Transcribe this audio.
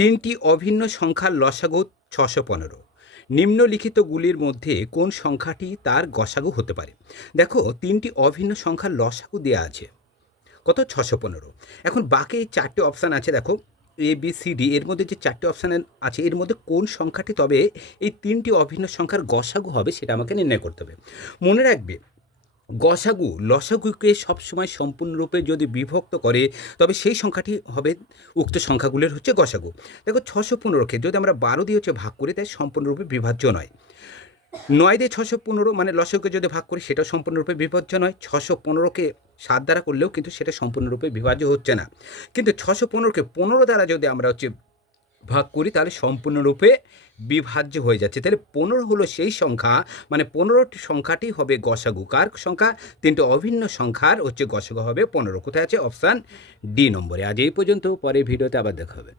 তিনটি অভিন্ন সংখ্যার লসাগু ৬১৫। নিম্নলিখিতগুলির মধ্যে কোন সংখ্যাটি তার গসাগু হতে পারে? দেখো, তিনটি অভিন্ন সংখ্যার লসাগু দেওয়া আছে কত? ৬১৫। এখন বাকি ৪টে অপশান আছে, দেখো এ বি সি ডি, এর মধ্যে যে ৪টে অপশান আছে এর মধ্যে কোন সংখ্যাটি তবে এই তিনটি অভিন্ন সংখ্যার গসাগু হবে সেটা আমাকে নির্ণয় করতে হবে। মনে রাখবে, গসাগু লসাগুকে সবসময় সম্পূর্ণরূপে যদি বিভক্ত করে তবে সেই সংখ্যাটি হবে উক্ত সংখ্যাগুলির হচ্ছে গসাগু। দেখো, ৬১৫কে যদি আমরা ১২ দিয়ে হচ্ছে ভাগ করি তাই সম্পূর্ণরূপে বিভাজ্য নয়। ৯ দিয়ে ৬১৫ মানে লসাগুকে যদি ভাগ করি সেটাও সম্পূর্ণরূপে বিভাজ্য নয়। ৬১৫কে ৭ দ্বারা করলেও কিন্তু সেটা সম্পূর্ণরূপে বিভাজ্য হচ্ছে না। কিন্তু ৬১৫কে ১৫ দ্বারা যদি আমরা হচ্ছে ভাগ করি তাহলে সম্পূর্ণরূপে বিভাজ্য হয়ে যাচ্ছে। তাহলে ১৫ হলো সেই সংখ্যা, মানে ১৫টি সংখ্যাটি হবে গসাগু। কার সংখ্যা? তিনটে অভিন্ন সংখ্যার হচ্ছে গসাগু হবে ১৫। কোথায় আছে? অপশান ডি নম্বরে। আজ এই পর্যন্ত, পরে ভিডিওতে আবার দেখা হবে।